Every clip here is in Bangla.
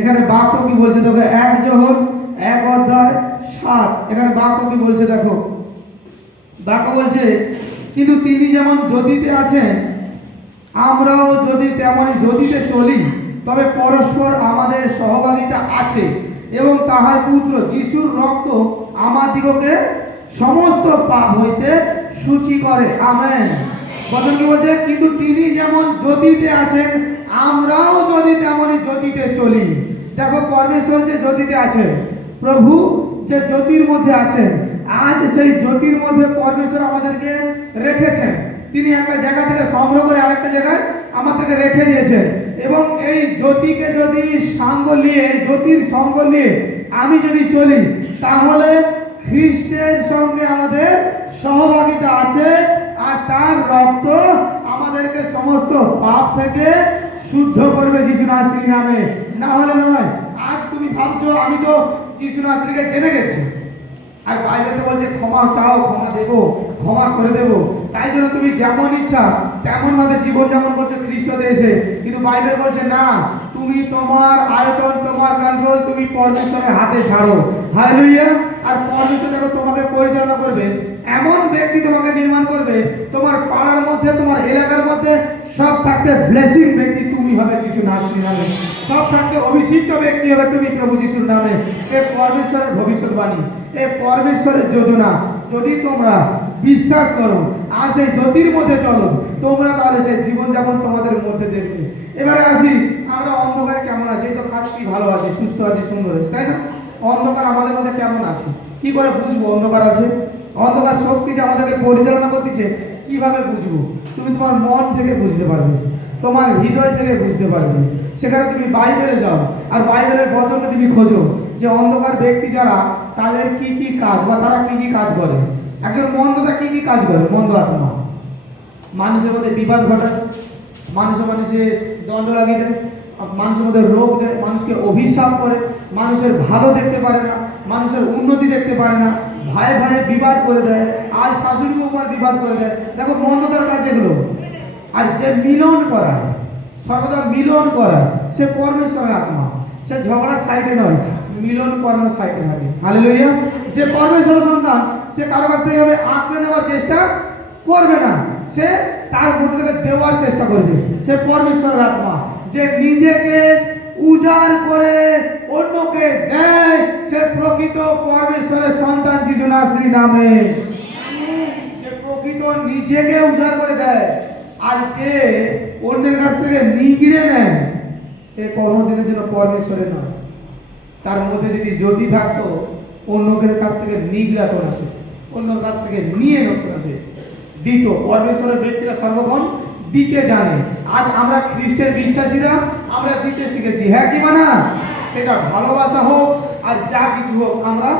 এখানে বাক্য কি বলছে দেখো, 1 John 1 অধ্যায় 7, এখানে বাক্য কি বলছে দেখো, বাক্য বলছে কিন্তু তিনি যেমন জ্যোতিতে আছেন আমরাও যদি তেমনি জ্যোতিতে চলি তবে পরস্পর আমাদের সহভাগিতা আছে এবং তাহার পুত্র যিশুর রক্ত আমাদিগকে সমস্ত পাপ হইতে সূচি করে। আমেন। বচন কি বলছে, কিন্তু তিনি যেমন জ্যোতিতে আছেন আমরাও যদি তেমনি জ্যোতিতে চলি। দেখো পরমেশ্বর যে জ্যোতিতে আছে, প্রভু যে জ্যোতির মধ্যে আছেন, আজ সেই জ্যোতির মধ্যে পরমেশ্বর আমাদেরকে রেখেছেন। তিনি একটা জায়গা থেকে সংগ্রহ করে আরেকটা জায়গায় আমাদেরকে রেখে দিয়েছেন এবং এই জ্যোতিকে যদি সঙ্গ নিয়ে, জ্যোতির সঙ্গ নিয়ে আমি যদি চলি তাহলে খ্রিস্টের সঙ্গে আমাদের সহভাগিতা আছে আর তার রক্ত আমাদেরকে সমস্ত পাপ থেকে শুদ্ধ করবে যিশু নাসরির নামে। না হলে নয়। আজ তুমি ভাবছো আমি তো যিশু নাসরিকে জেনে গেছি, আর বাইবেলে বলছে ক্ষমা চাও ক্ষমা দেবো, ক্ষমা করে দেবো, তাই জন্য তুমি যেমন ইচ্ছা তেমন ভাবে জীবন যাপন করছো খ্রিস্টতে এসে। কিন্তু বাইবেল বলছে না, তুমি তোমার আয়তন, তোমার কন্ট্রোল তুমি পরমেশ্বরের হাতে ছাড়ো। হালেলুয়া। আর পরমেশ্বর দেখো তোমাকে পরিচালনা করবে, এমন ব্যক্তি তোমাকে নির্মাণ করবে, তোমার পাড়ার মধ্যে, তোমার এলাকার মধ্যে সব থাকতে ব্লেসিং ব্যক্তি তুমি হবে যিশু নাসরির নামে। সব থাকতে অভিষিক্ত ব্যক্তি হবে তুমি প্রভু যিশুর নামে। এ পরমেশ্বরের ভবিষ্যৎবাণী, এ পরমেশ্বরের যোজনা। যদি তোমরা বিশ্বাস করো আর সেই জ্যোতির মধ্যে চলো তোমরা, তাহলে সেই জীবনযাপন তোমাদের মধ্যে দেখবে। এবারে আসি, আমরা অন্ধকারে কেমন আছি? তো খাচ্ছি, ভালো আছি, সুস্থ আছি, সুন্দর আছি, তাই না? অন্ধকার আমাদের মধ্যে কেমন আছে? কি করে বুঝবো অন্ধকার আছে? অন্ধকার শক্তি যে আমাদেরকে পরিচালনা করতেছে, কিভাবে বুঝবো? তুমি তোমার মন থেকে বুঝতে পারবে, তোমার হৃদয় থেকে বুঝতে পারবে। সেখানে তুমি বাইবেলে যাও আর বাইবেলের বচনকে তুমি খোঁজো যে অন্ধকার ব্যক্তি যারা, তাদের কি কি কাজ বা তারা কি কি কাজ করে। একজন মন্দতা কি কি কাজ করে? মন্দ আত্মা মানুষের মধ্যে বিবাদ ঘটায়, মানুষে দণ্ড লাগিয়ে দেয়, মানুষের মধ্যে রোগ দেয়, মানুষকে অভিশাপ করে, মানুষের ভালো দেখতে পারে না, মানুষের উন্নতি দেখতে পারে না, ভাই ভাইয়ে বিবাদ করে দেয়, আজ শাশুড়ির উপর বিবাদ করে দেয়। দেখো মন্দতার কাজ এগুলো। আর যে মিলন করায়, সর্বদা মিলন করায়, সে পরমেশ্বরের আত্মা। সে ঝগড়ার সাইডে নয়, মিলন করানোর সাইডে থাকে। হালেলুয়া। যে পরমেশ্বরের সন্তান, সে কারো কাছ থেকে এভাবে আঁকড়ে নেওয়ার চেষ্টা করবে না, সে তার মধ্যে থেকে দেওয়ার চেষ্টা করবে। সে পরমেশ্বরের আত্মা যে নিজেকে উজাড় করে অন্যকে দেয়, সে প্রকৃত পরমেশ্বরের সন্তান যিশু নাসরির নামে। যে প্রকৃত নিজেকে উজাড় করে দেয় আর যে অন্যের কাছ থেকে নিগড়ে নেয়, সে কোনোদিনের জন্য পরমেশ্বরের নয়। তার মধ্যে যদি জ্যোতি থাকতো, অন্যদের কাছ থেকে নিগড়াতো না, সে অন্যের কাছ থেকে নিয়ে নতো না, সে দিত। পরমেশ্বরের ব্যক্তিরা সর্বক্ষণ দিতে জানে। আজ আমরা খ্রিস্টের বিশ্বাসীরা আমরা দিতে শিখেছি, হ্যাঁ কি মানা? সেটা ভালোবাসা হোক আর যা কিছু হোক, আমরা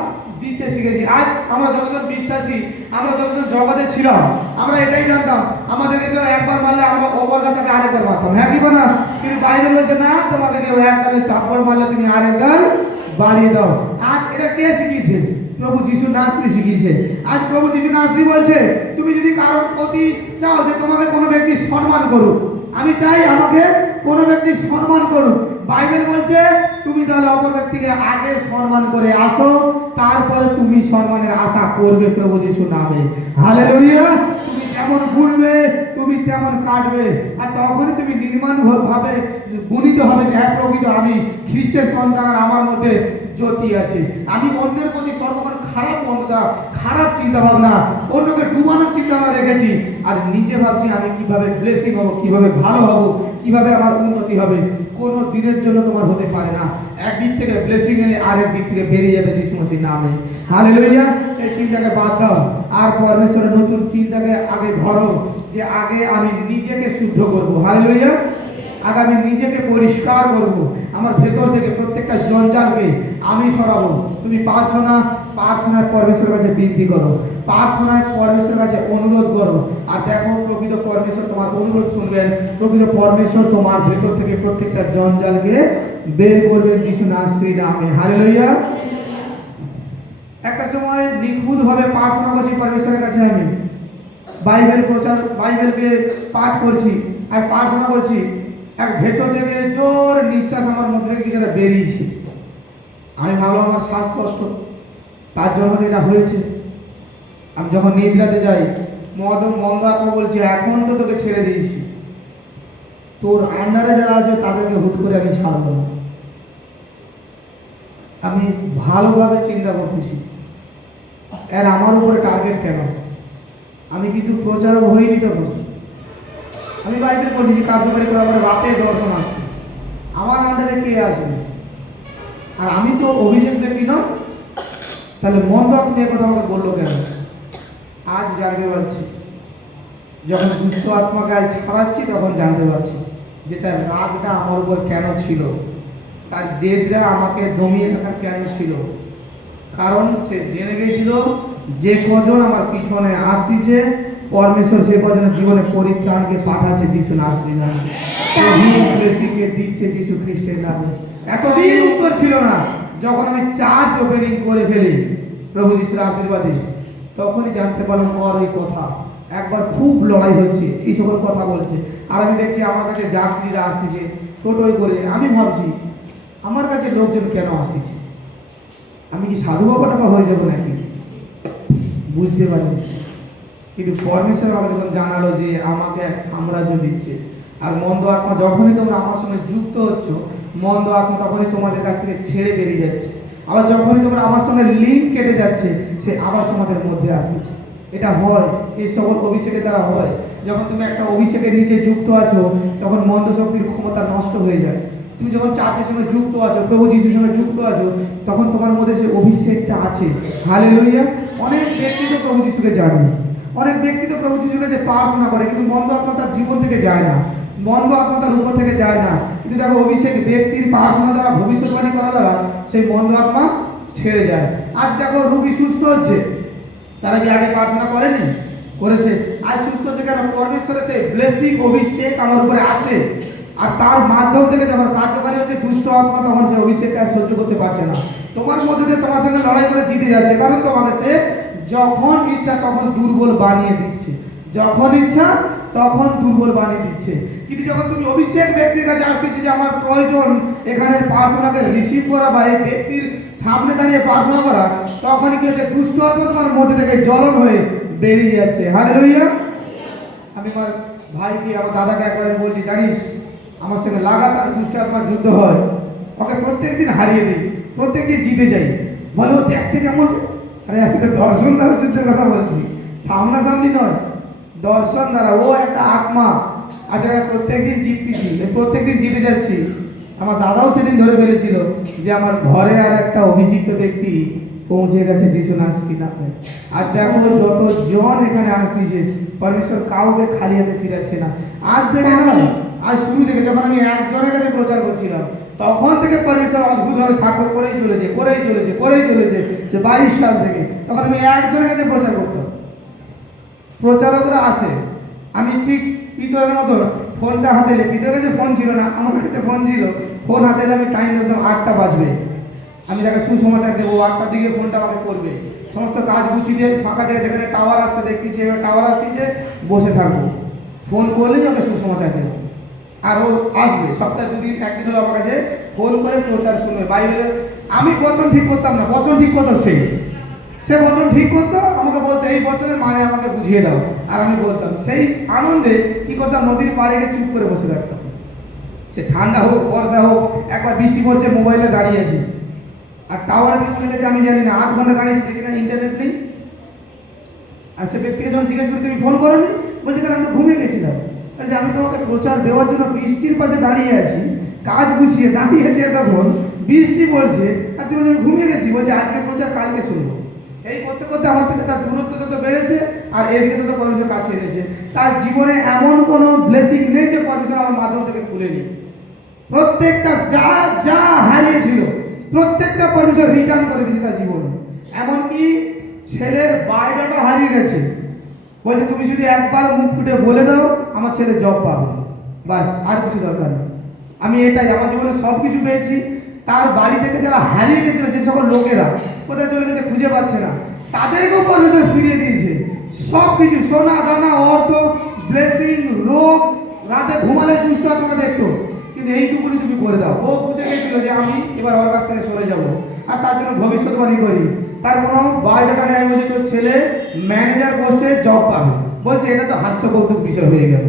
দিতে শিখেছি। আজ আমরা যতজন বিশ্বাসী, আমরা যতজন জগতে ছিলাম, আমরা এটাই জানতাম আমাদেরকে কেউ একবার মারলে আমরা ওপর গাছাকে আরেকবার মারতাম, হ্যাঁ কি মানা? কিন্তু বাইরে বলছে না, তোমাকে কেউ এক গালে চাপড় মারলে তুমি আরেক গাল বাড়িয়ে দাও। আজ এটা কে শিখিয়েছে? প্রভু যিশু নাসরি শিখিয়েছে। আজ প্রভু যিশু নাসরি বলছে, তুমি যদি কারোর প্রতি চাও যে তোমাকে কোনো ব্যক্তি সম্মান করুক, আমি চাই আমাকে কোনো ব্যক্তি সম্মান করুক, বাইবেল বলছে তুমি তাহলে অপর ব্যক্তিকে আগে সম্মান করে আসো, তারপরে তুমি সম্মানের আশা করবে প্রভু যিশু নামে। হালেলুয়া। তুমি যেমন গুনবে তুমি তেমন কাটবে, আর তখনই তুমি নির্মাণ ভাবে গুণিত হবে যে হ্যাঁ প্রকৃত আমি খ্রিস্টের সন্তান আর আমার মধ্যে জ্যোতি আছে। আমি অন্যের প্রতি সর্বক্ষণ খারাপ মন্দতা, খারাপ চিন্তা ভাবনা, অন্যকে ডুবানোর চিন্তা ভাবনা রেখেছি, আর নিজে ভাবছি আমি কিভাবে ব্লেসিং হবো, কিভাবে ভালো হবো, কিভাবে আমার উন্নতি হবে। কোনো দিনের জন্য তোমার হতে পারে না। একদিক থেকে ব্লেসিং এনে আরেক দিক থেকে বেরিয়ে যাবে যিশু মসির নামে। হালেলুয়া। এই চিন্তাকে বাদ দাও আর পরমেশ্বরের নতুন চিন্তাকে আগে ধরো যে আগে আমি নিজেকে শুদ্ধ করবো। হালেলুয়া। আগে আমি নিজেকে পরিষ্কার করব, আমার ভেতর থেকে প্রত্যেকটা জঞ্জালকে আমি সরাবো। তুমি পারছো না, প্রার্থনায় পরমেশ্বরের কাছে বিনতি করো, প্রার্থনায় পরমেশ্বরের কাছে অনুরোধ করো, আর দেখো প্রকৃত পরমেশ্বর তোমার অনুরোধ শুনবেন। প্রকৃত পরমেশ্বর তোমার ভেতর থেকে প্রত্যেকটা জঞ্জালকে বের করবেন যিশু নাসরির নামে। হালেলুয়া। একটা সময় নিখুঁত ভাবে প্রার্থনা করছি পরমেশ্বরের কাছে, আমি বাইবেলকে পাঠ করছি আর প্রার্থনা করছি। এক ভেতর থেকে জোর নিঃশ্বাস আমার মধ্যে থেকে কিছুটা বেরিয়েছে। আমি ভাবলাম আমার শ্বাসকষ্ট, তার জন্য এটা হয়েছে। আমি যখন নিদ্রাতে যাই, মন্দ আত্মা বলছে এখন তো তোকে ছেড়ে দিয়েছি, তোর আন্ডারে যারা আছে তাদেরকে হুট করে আমি ছাড়বো না। আমি ভালোভাবে চিন্তা করতেছি এর আমার উপরে টার্গেট কেন। আমি কিন্তু প্রচারক হইনি তখন। আমি বাড়িতে বলেছি কার্যকারী করে আমার রাতে দর্শন আসছে, আমার আন্ডারে কে আছে? আর আমি তো অভিষেক ব্যক্তি নয়, তাহলে মন্দ আপনি কথা আমাকে বললো কেন? আজ জানতে পারছি, যখন দুষ্ট আত্মাকে আজ ছাড়াচ্ছি তখন জানতে পারছি যে তার রাগটা আমার উপর কেন ছিল, তার জেদটা আমাকে দমিয়ে রাখার কেন ছিল। কারণ সে জেনে গেছিল যে কজন আমার পিছনে আসতেছে পরমেশ্বর সে কজনের জীবনে পরিত্রাণকে পাঠাচ্ছে যিশু নাসরি নামে, দিচ্ছে যিশু খ্রিস্টের নামে। এতদিন উত্তর ছিল না। যখন আমি চার্চ ওপেনিং করে ফেলি প্রভু যিশুর আশীর্বাদে, তখনই জানতে পারলাম ওর ওই কথা। একবার খুব লড়াই হচ্ছে, এই সকল কথা বলছে, আর আমি দেখছি আমার কাছে যাত্রীরা আসতেছে টোটোয় করে। আমি ভাবছি আমার কাছে লোকজন কেন আসতেছে, আমি কি সাধু বাবা টাকা হয়ে যাবো নাকি? বুঝতে পারিনি। কিন্তু পরমেশ্বর আমাকে যখন জানালো যে আমাকে এক সাম্রাজ্য দিচ্ছে, আর মন্দ আত্মা যখনই তোমরা আমার সঙ্গে যুক্ত হচ্ছ, মন্দ আত্মা তখনই তোমাদের কাছ থেকে ছেড়ে বেরিয়ে যাচ্ছে। আবার যখনই তোমরা আমার সঙ্গে লিঙ্ক কেটে যাচ্ছে, সে আবার তোমাদের মধ্যে আসছে। এটা হয়, এই সকল অভিষেকের দ্বারা হয়। যখন তুমি একটা অভিষেকের নিচে যুক্ত আছো, তখন মন্দ শক্তির ক্ষমতা নষ্ট হয়ে যায়। তুমি যখন চার্চের সঙ্গে যুক্ত আছো, প্রভু যিশুর সঙ্গে যুক্ত আছো, তখন তোমার মধ্যে সে অভিষেকটা আছে। হালেলুয়া। অনেক ব্যক্তি তো প্রভু যিশুকে জানে, অনেক ব্যক্তি তো প্রভু যিশুর কাছে প্রার্থনা করে, কিন্তু মন্দ আত্মা তার জীবন থেকে যায় না, মন্দ আত্মা তার উপর থেকে যায় না। কিন্তু দেখো অভিষেক ব্যক্তির প্রার্থনা দ্বারা, ভবিষ্যৎবাণী করা দ্বারা সেই মন্দ আত্মা ছেড়ে যায়। আজ দেখো রোগী সুস্থ হচ্ছে, তারা কি আগে প্রার্থনা করেনি? করেছে। আজ সুস্থ হচ্ছে কেন? পরমেশ্বরের সেই ব্লেসিং অভিষেক আমার উপরে আছে, আর তার মাধ্যম থেকে যখন কার্যকারী হচ্ছে দুষ্ট আত্মা, তখন সে অভিষেককে আর সহ্য করতে পারছে না। তোমার মধ্যে দিয়ে তোমার সঙ্গে লড়াই করে জিতে যাচ্ছে, কারণ তোমার কাছে যখন ইচ্ছা তখন দুর্বল বানিয়ে দিচ্ছে, যখন ইচ্ছা তখন দুর্বল বানিয়ে দিচ্ছে। কিন্তু যখন তুমি অভিষেক ব্যক্তির কাছে আসতেছি যে আমার প্রয়োজন এখানে প্রার্থনাকে রিসিভ করা বা এই ব্যক্তির সামনে দাঁড়িয়ে প্রার্থনা করা, তখন কি হচ্ছে? দুষ্ট আত্মা তোমার মধ্যে থেকে জ্বলন হয়ে বেরিয়ে যাচ্ছে। হালেলুয়া। আমি আমার ভাইকে, আমার দাদাকে একবার বলছি, জানিস আমার সঙ্গে লাগাতার দুষ্ট আত্মার যুদ্ধ হয়, ওকে প্রত্যেকদিন হারিয়ে দিই, প্রত্যেকদিন জিতে যাই। বলো দেখতে কেমন? আরে একটা দর্শন দ্বারা যুদ্ধের কথা বলছি, সামনাসামনি নয়, দর্শন দ্বারা। ও একটা আত্মা। আচ্ছা প্রত্যেকদিন জিততেছি, প্রত্যেকদিন জিতে যাচ্ছি। আমার দাদাও সেদিন ধরে ফেলেছিল যে আমার ঘরে আর একটা অভিষিক্ত ব্যক্তি পৌঁছে গেছে যিশু নাসরি নামে। আর দেখো যতজন এখানে আসতেছে, পরমেশ্বর কাউকে খালি হাতে ফিরাচ্ছে না। আজ থেকে নয়, আজ শুরু থেকে যখন আমি একজনের কাছে প্রচার করছিলাম, তখন থেকে পরমেশ্বর অদ্ভুতভাবে সাক্ষ্য করেই চলেছে যে 22 সাল থেকে। তখন আমি একজনের কাছে প্রচার করতাম, প্রচারকরা আসে, আমি ঠিক পিতরের মতো ফোনটা হাতে এলে, পিতরের কাছে ফোন ছিল না, আমার কাছে ফোন ছিল, ফোন হাতে এলে আমি টাইম ধরতাম 8টা বাজবে, আমি তাকে সুসমাচার দেবো, 8টার দিকে ফোনটা আমাকে করবে। সমস্ত কাজ গুছিয়ে দিয়ে ফাঁকা জায়গায় যেখানে টাওয়ার আসছে দেখতেছি, এবার টাওয়ার আসতেছে, বসে থাকবো, ফোন করলেই ওকে সুসমাচার দেবো। আর ও আসবে সপ্তাহে 2 দিন 1 দিন ধরে আমার কাছে ফোন করে প্রচার শুনবে বাইবেলের। আমি বচন ঠিক করতাম না, বচন ঠিক করতো সে বচন ঠিক করতো, আমাকে বলতো এই বচনের মানে আমাকে বুঝিয়ে দাও, আর আমি বলতাম। সেই আনন্দে কি করতাম, নদীর পাড়ে গিয়ে চুপ করে বসে থাকতাম। সে ঠান্ডা হোক বর্ষা হোক, একবার বৃষ্টি পড়ছে, মোবাইলে দাঁড়িয়ে আছি, আর টাওয়ার দিকে মিলেছে আমি জানি না, 8 ঘন্টা দাঁড়িয়েছি, দেখি না ইন্টারনেট নেই। আর সে ব্যক্তিকে যখন জিজ্ঞেস করি তুমি ফোন করোনি, বলছে কারণ আমি তো ঘুমিয়ে গেছিলাম। যে আমি তোমাকে প্রচার দেওয়ার জন্য বৃষ্টির পাশে দাঁড়িয়ে আছি, কাজ গুছিয়ে দাঁড়িয়েছে, তখন বৃষ্টি পড়ছে, আর তুমি ঘুমিয়ে গেছি। বলছে আজকে প্রচার কালকে শুনবো। এই করতে করতে আমার থেকে তার দূরত্ব যত বেড়েছে, আর এদিকে তত পরমেশ্বর কাছে এনেছে। তার জীবনে এমন কোনো ব্লেসিং নেই যে পরমেশ্বর আমার মাধ্যম থেকে খুলেনি। প্রত্যেকটা যা যা হারিয়েছিল, প্রত্যেকটা পরমেশ্বর রিটার্ন করে দিয়েছে তার জীবনে। এমনকি ছেলের বায়োডাটা হারিয়ে গেছে, বলছে তুমি শুধু একবার মুখ ফুটে বলে দাও আমার ছেলে জব পাবে, বাস, আর কিছু দরকার নেই। আমি এটাই আমার জীবনে সব কিছু পেয়েছি। তার বাড়ি থেকে যারা হারিয়ে গেছিল, যে সকল লোকেরা কোথায় চলে গেছে খুঁজে পাচ্ছে না, তাদেরকেও পরমেশ্বর ফিরিয়ে দিয়েছে। সব কিছু, সোনা দানা, অর্থ, ব্লেসিং, রোগ, রাতে ঘুমালে দুষ্ট আত্মা দেখতো, কিন্তু এইটুকুনি তুমি করে দাও। ও বুঝে গেছিল যে আমি এবার ওর কাছ থেকে সরে যাব, আর তার জন্য ভবিষ্যৎবাণী করি। তার কোনো বায়োডাটা নেই, বলছে তোর ছেলে ম্যানেজার পোস্টে জব পাবে। বলছে এটা তো হাস্য কৌতুক বিষয় হয়ে গেল,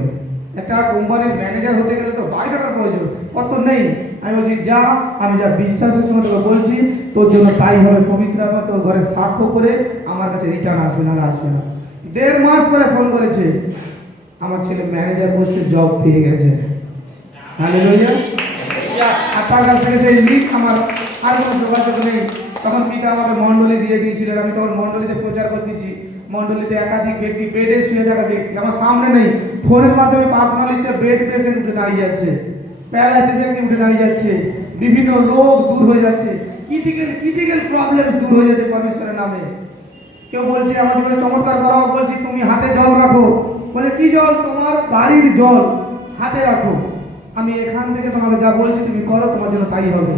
একটা কোম্পানির ম্যানেজার হতে গেলে তো বায়োডাটার প্রয়োজন, কত নেই। আমি বলছি যা, আমি যা বিশ্বাসের সঙ্গে তোকে বলছি তোর জন্য তাই হবে, পবিত্র হবে, তোর ঘরে সাক্ষ্য করে আমার কাছে রিটার্ন আসবে, না আসবে না। 1.5 মাস পরে ফোন করেছে, আমার ছেলে ম্যানেজার পোস্টে জব পেয়ে গেছে। হালেলুয়া। আর তার কাছ থেকে সেই লিঙ্ক আমার আর কোনো যোগাযোগ নেই। তখন পিতা আমাকে মণ্ডলী দিয়ে দিয়েছিলেন, আমি তখন মণ্ডলীতে প্রচার করতেছি। মণ্ডলীতে একাধিক ব্যক্তি, বেডে শুয়ে থাকা ব্যক্তি আমার সামনে নেই, ফোনের মাধ্যমে প্রার্থনা নিচ্ছে, বেড পেশেন্ট উঠে দাঁড়িয়ে যাচ্ছে, প্যারালাইসিস ব্যক্তি উঠে দাঁড়িয়ে যাচ্ছে, বিভিন্ন রোগ দূর হয়ে যাচ্ছে, ক্রিটিক্যাল প্রবলেমস দূর হয়ে যাচ্ছে পরমেশ্বরের নামে। কেউ বলছে আমার জীবনে চমৎকার করাও, বলছি তুমি হাতে জল রাখো, বলে কি জল? তোমার বাড়ির জল হাতে রাখো, আমি এখান থেকে তোমাকে যা বলছি তুমি করো, তোমার জন্য তাই হবে।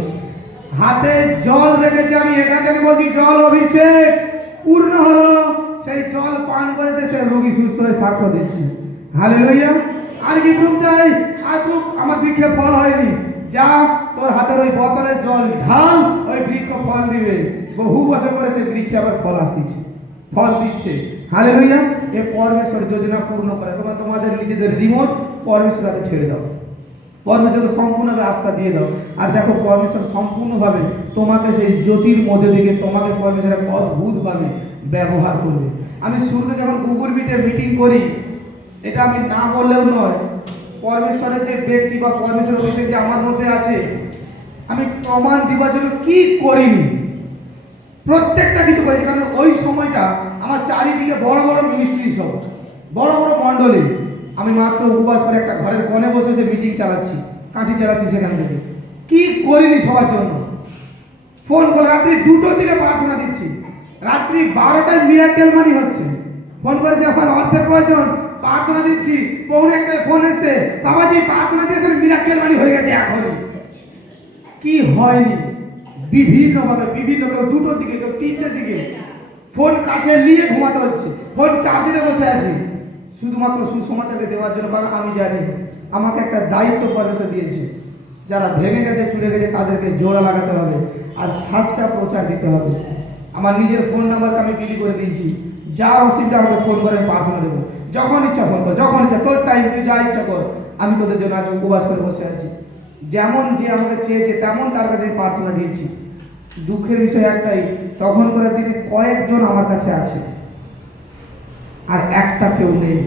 হাতে জল রেখেছে, আমি এখান থেকে বলছি জল অভিষেক পূর্ণ হলো, সেই জল পান করেছে, সে রোগী সুস্থ হয়ে সাক্ষ্য দিচ্ছে। হালেলুয়া। আর কি প্রুফ চাই? আর প্রুফ আমার বৃক্ষে ফল হয়নি, যা তোর হাতের ওই বোতলের জল ঢাল, ওই বৃক্ষ ফল দিবে। বহু বছর পরে সেই বৃক্ষে আবার ফল আসতেছে, ফল দিচ্ছে। হালেলুয়া। এ পরমেশ্বর যোজনা পূর্ণ করে। তোমরা তোমাদের নিজেদের রিমোট পরমেশ্বরকে ছেড়ে দাও, পরমেশ্বরকে সম্পূর্ণভাবে আস্থা দিয়ে দাও। আর দেখো পরমেশ্বর সম্পূর্ণভাবে তোমাকে সেই জ্যোতির মধ্যে থেকে তোমাকে পরমেশ্বর এক অদ্ভুতভাবে ব্যবহার করবে। আমি শুরুতে যখন গুগল মিটে মিটিং করি, এটা আমি না বললেও নয়, পরমেশ্বরের যে ব্যক্তি বা পরমেশ্বর অভিষেক যে আমার মধ্যে আছে, আমি প্রমাণ দিবার জন্য কি করিনি, প্রত্যেকটা কিছু করেছি। কারণ ওই সময়টা আমার চারিদিকে বড় বড় মিনিস্ট্রি, সব বড় বড় মণ্ডলী, আমি মাত্র উপবাস করে একটা ঘরের কোণে বসে যে মিটিং চালাচ্ছি, কাঠি চালাচ্ছি সেখান থেকে। কি করিনি সবার জন্য? ফোন করে রাত্রি 2টোর দিকে প্রার্থনা দিচ্ছি, রাত্রি 12টায় মিরাকেল মানি হচ্ছে। ফোন করে যে আমার অর্থের প্রয়োজন, প্রার্থনা দিচ্ছি, পৌনে 1টায় ফোন এসছে, বাবাজি প্রার্থনা দিয়েছেন, মিরাকেল মানি হয়ে গেছে এখনই। কি হয়নি? বিভিন্নভাবে, বিভিন্ন, কেউ 2টোর দিকে, কেউ 3টের দিকে, ফোন কাছে নিয়ে ঘুমাতে হচ্ছে, ফোন চার্জে বসে আছি, শুধুমাত্র সুসমাচারকে দেওয়ার জন্য। কারণ আমি জানি আমাকে একটা দায়িত্ব পরমেশ্বর দিয়েছে, যারা ভেঙে গেছে, চুরে গেছে, তাদেরকে জোড়া লাগাতে হবে আর সাচ্চা প্রচার দিতে হবে। আমার নিজের ফোন নাম্বারকে আমি বিলি করে দিয়েছি, যা অসুবিধা আমাকে ফোন করে প্রার্থনা দেবো, যখন ইচ্ছা ফোন কর, যখন ইচ্ছা, তোর টাইম, তুই যা ইচ্ছা কর, আমি তোদের জন্য আজ উপবাস করে বসে আছি। যেমন যে আমাকে চেয়েছে তেমন তার কাছে প্রার্থনা দিয়েছি। দুঃখের বিষয় একটাই, তখন করে তিনি কয়েকজন আমার কাছে আছে, আর একটা কেউ নেই,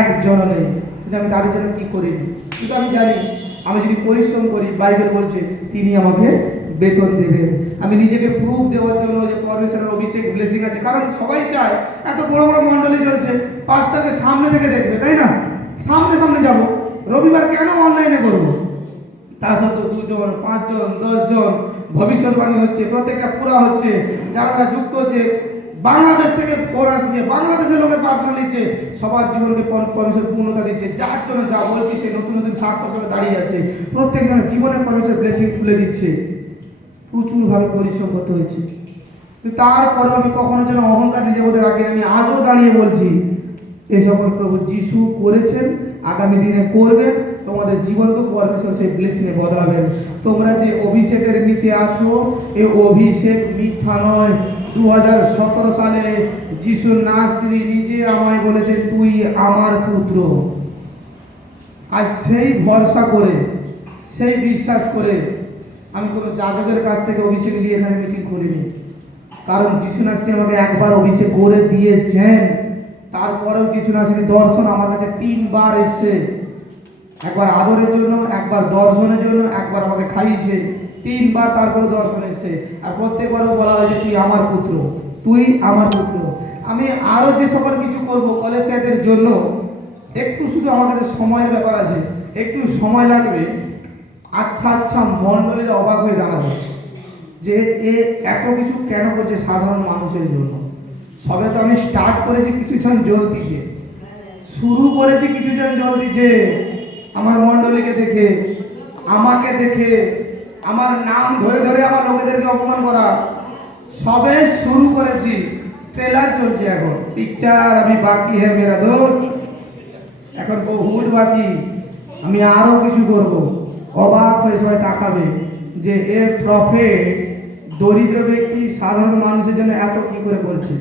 একজন নেই। কিন্তু আমি তাদের জন্য কি করিনি? কিন্তু আমি জানি আমি যদি পরিশ্রম করি, বাইবেল বলছে তিনি আমাকে বেতন দেবেন। আমি নিজেকে প্রুফ দেওয়ার জন্য যে পরমেশ্বরের অভিষেক ব্লেসিং আছে। কারণ সবাই চায়, এত বড় বড় মণ্ডলী চলছে, পাঁচটাকে সামনে থেকে দেখবে, তাই না? সামনে সামনে যাব, রবিবার কেন অনলাইনে করবো? তার সাথে 2 জন, 5 জন, 10 জন ভবিষ্যৎবাণী হচ্ছে, প্রত্যেকটা পুরা হচ্ছে, যারা যুক্ত হচ্ছে বাংলাদেশ থেকে ওরা আসছে, বাংলাদেশের লোকের প্রার্থনা নিচ্ছে, সবার জীবনকে পরমেশ্বর পূর্ণতা দিচ্ছে। যার জন্য যা বলছি সে নতুন নতুন সাক্ষ্য সঙ্গে দাঁড়িয়ে যাচ্ছে, প্রত্যেকজনের জীবনের পরমেশ্বর ব্লেসিং খুলে দিচ্ছে। প্রচুরভাবে পরিশ্রম করতে হয়েছে, কিন্তু তারপরে আমি কখনো যেন অহংকার নিজে বলতে রাখি। আমি আজও দাঁড়িয়ে বলছি, এই সকল প্রভু যিশু করেছেন, আগামী দিনে করবেন, তোমাদের জীবনকে পরমেশ্বর সেই ব্লেসিংয়ে বদলাবেন। তোমরা যে অভিষেকের নিচে আসো, এই অভিষেক মিথ্যা নয়। 2017 সালে যিশু নাসরি নিজে আমায় বলেছেন তুই আমার পুত্র। আর সেই ভরসা করে, সেই বিশ্বাস করে আমি কোনো যাজকের কাছ থেকে অভিষেক নিয়ে এখানে মিটিং করিনি। কারণ যিশু নাসরি আমাকে একবার অভিষেক করে দিয়েছেন, তারপরেও যিশু নাসরি দর্শন আমার কাছে 3 বার এসছে। একবার আদরের জন্য, একবার দর্শনের জন্য, একবার আমাকে খাইয়েছে, 3 বার তারপরে দর্শন এসছে। আর প্রত্যেকবারও বলা হয়েছে তুই আমার পুত্র, তুই আমার পুত্র। আমি আরো যে সকল কিছু করবো কলেজের জন্য, একটু শুধু আমার কাছে সময়ের ব্যাপার আছে, একটু সময় লাগবে। আচ্ছা আচ্ছা মণ্ডলীর অবাক হয়ে দাঁড়াবে যে এ এত কিছু কেন করছে সাধারণ মানুষের জন্য। সবে তো আমি স্টার্ট করেছি, কিছুজন জল দিচ্ছে, শুরু করেছি, কিছুজন জল দিচ্ছে আমার মণ্ডলীকে দেখে, আমাকে দেখে, আমার নাম ধরে ধরে আমার লোকেদেরকে অপমান করা। সবে শুরু করেছি, ট্রেলার চলছে, এখন পিকচার আমি বাকি হ্যাঁ মেরা দোস্ত, এখন বহুত বাকি। আমি আরো কিছু করবো। অবাক হয়ে সবাই তাকাবে যে এর প্রফিট দরিদ্র ব্যক্তি সাধারণ মানুষের জন্য এত কি করে করছে।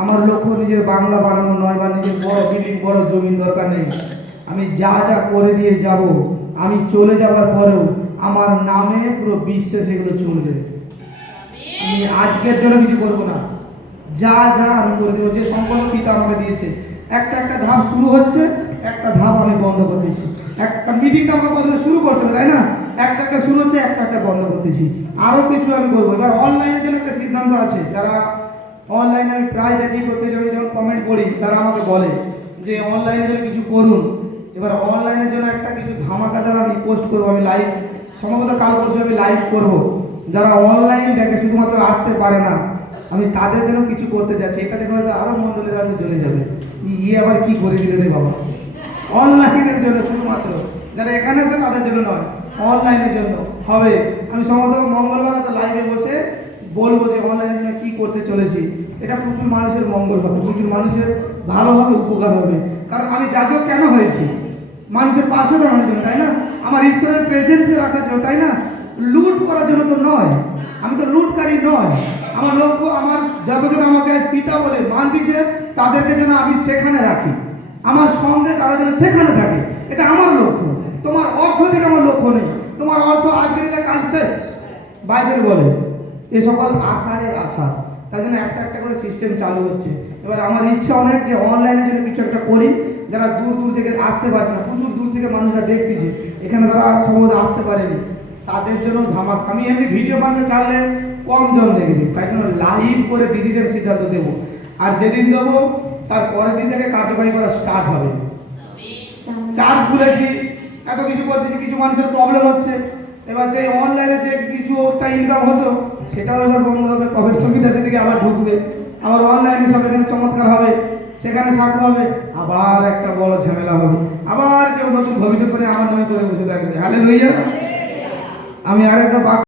আমার লক্ষ্য নিজের বাংলা বানানো নয়, বা নিজের বড় বিল্ডিং বড় জমিন দরকার নেই। আমি যা যা করে দিয়ে যাব, আমি চলে যাওয়ার পরেও আমার নামে পুরো বিশ্বে সেগুলো চলবে। আমি আজকের জন্য কিছু করবো না, যা যা আমি করে দেবো। যে সম্পর্ক পিতা আমাকে দিয়েছে, একটা একটা ধাপ শুরু হচ্ছে, একটা ধাপ আমি বন্ধ করতেছি। একটা মিটিংটা আমাকে প্রথমে শুরু করতে হবে, তাই না? একটা একটা শুরু হচ্ছে, একটা একটা বন্ধ করতেছি। আরও কিছু আমি করবো। এবার অনলাইনের জন্য একটা সিদ্ধান্ত আছে। যারা অনলাইনে, আমি প্রায় দেখি প্রত্যেকজনের যখন কমেন্ট করি, তারা আমাকে বলে যে অনলাইনে জন্য কিছু করুন। এবার অনলাইনের জন্য একটা কিছু ধামাকা দ্বারা আমি পোস্ট করবো, আমি লাইভ, সম্ভবত কাল পরশু আমি লাইভ করবো। যারা অনলাইন দেখে শুধুমাত্র আসতে পারে না, আমি তাদের জন্য কিছু করতে যাচ্ছি। এটা দেখে হয়তো আরো মন্ডলের কাছে চলে যাবে, ইয়ে আবার কি করে দিল রে বাবা। অনলাইনের জন্য শুধুমাত্র, যারা এখানে আছে তাদের জন্য নয়, অনলাইনের জন্য হবে। আমি সম্ভবত মঙ্গলবার হয়তো লাইভে বসে বলবো যে অনলাইনে জন্য কি করতে চলেছি। এটা প্রচুর মানুষের মঙ্গল হবে, প্রচুর মানুষের ভালো হবে, উপকার হবে। কারণ আমি যাজক কেন হয়েছি? মানুষের পাশে দাঁড়ানোর জন্য, তাই না? আমার ঈশ্বরের প্রেজেন্সে রাখার জন্য, তাই না? লুট করার জন্য তো নয়। আমি তো লুটকারী নয়। আমার লক্ষ্য, আমার যতজন আমাকে পিতা বলে মান দিচ্ছে, তাদেরকে যেন আমি সেখানে রাখি, আমার সঙ্গে তারা যেন সেখানে থাকে। এটা আমার লক্ষ্য। তোমার অর্থ থেকে আমার লক্ষ্য নেই। তোমার অর্থ আজকে নিলে কাল শেষ, বাইবেল বলে। এ সকল আশায় আশা, তাই জন্য একটা একটা করে সিস্টেম চালু হচ্ছে। এবার আমার ইচ্ছা অনেক যে অনলাইনে যদি কিছু একটা করি, যারা দূর দূর থেকে আসতে পারছে না, প্রচুর দূর থেকে মানুষরা দেখতেছে, এখানে তারা সহজে আসতে পারেনি, তাদের জন্য ধামাক। আমি এমনি ভিডিও বানাতে চাইলে কম জন দেখবে, তাই জন্য লাইভ করে ডিসিশন সিদ্ধান্ত দেবো। আর যেদিন দেবো তার পরের দিন থেকে কার্যকারী করা স্টার্ট হবে। চার্জ খুলেছি, এত কিছু করতেছি, কিছু মানুষের প্রবলেম হচ্ছে। এবার যে অনলাইনে যে কিছুটা ইনকাম হতো, সেটাও এবার বন্ধ হবে। প্রফিট সুবিধা সেদিকে আবার ঢুকবে, আবার অনলাইনে সব এখানে চমৎকার হবে, সেখানে সাথে হবে, আবার একটা বড় ঝামেলা হবে। আবার কেউ নতুন ভবিষ্যৎ করে আমার নামে করে বসে থাকবে। হালেলুয়া। আমি আরেকটা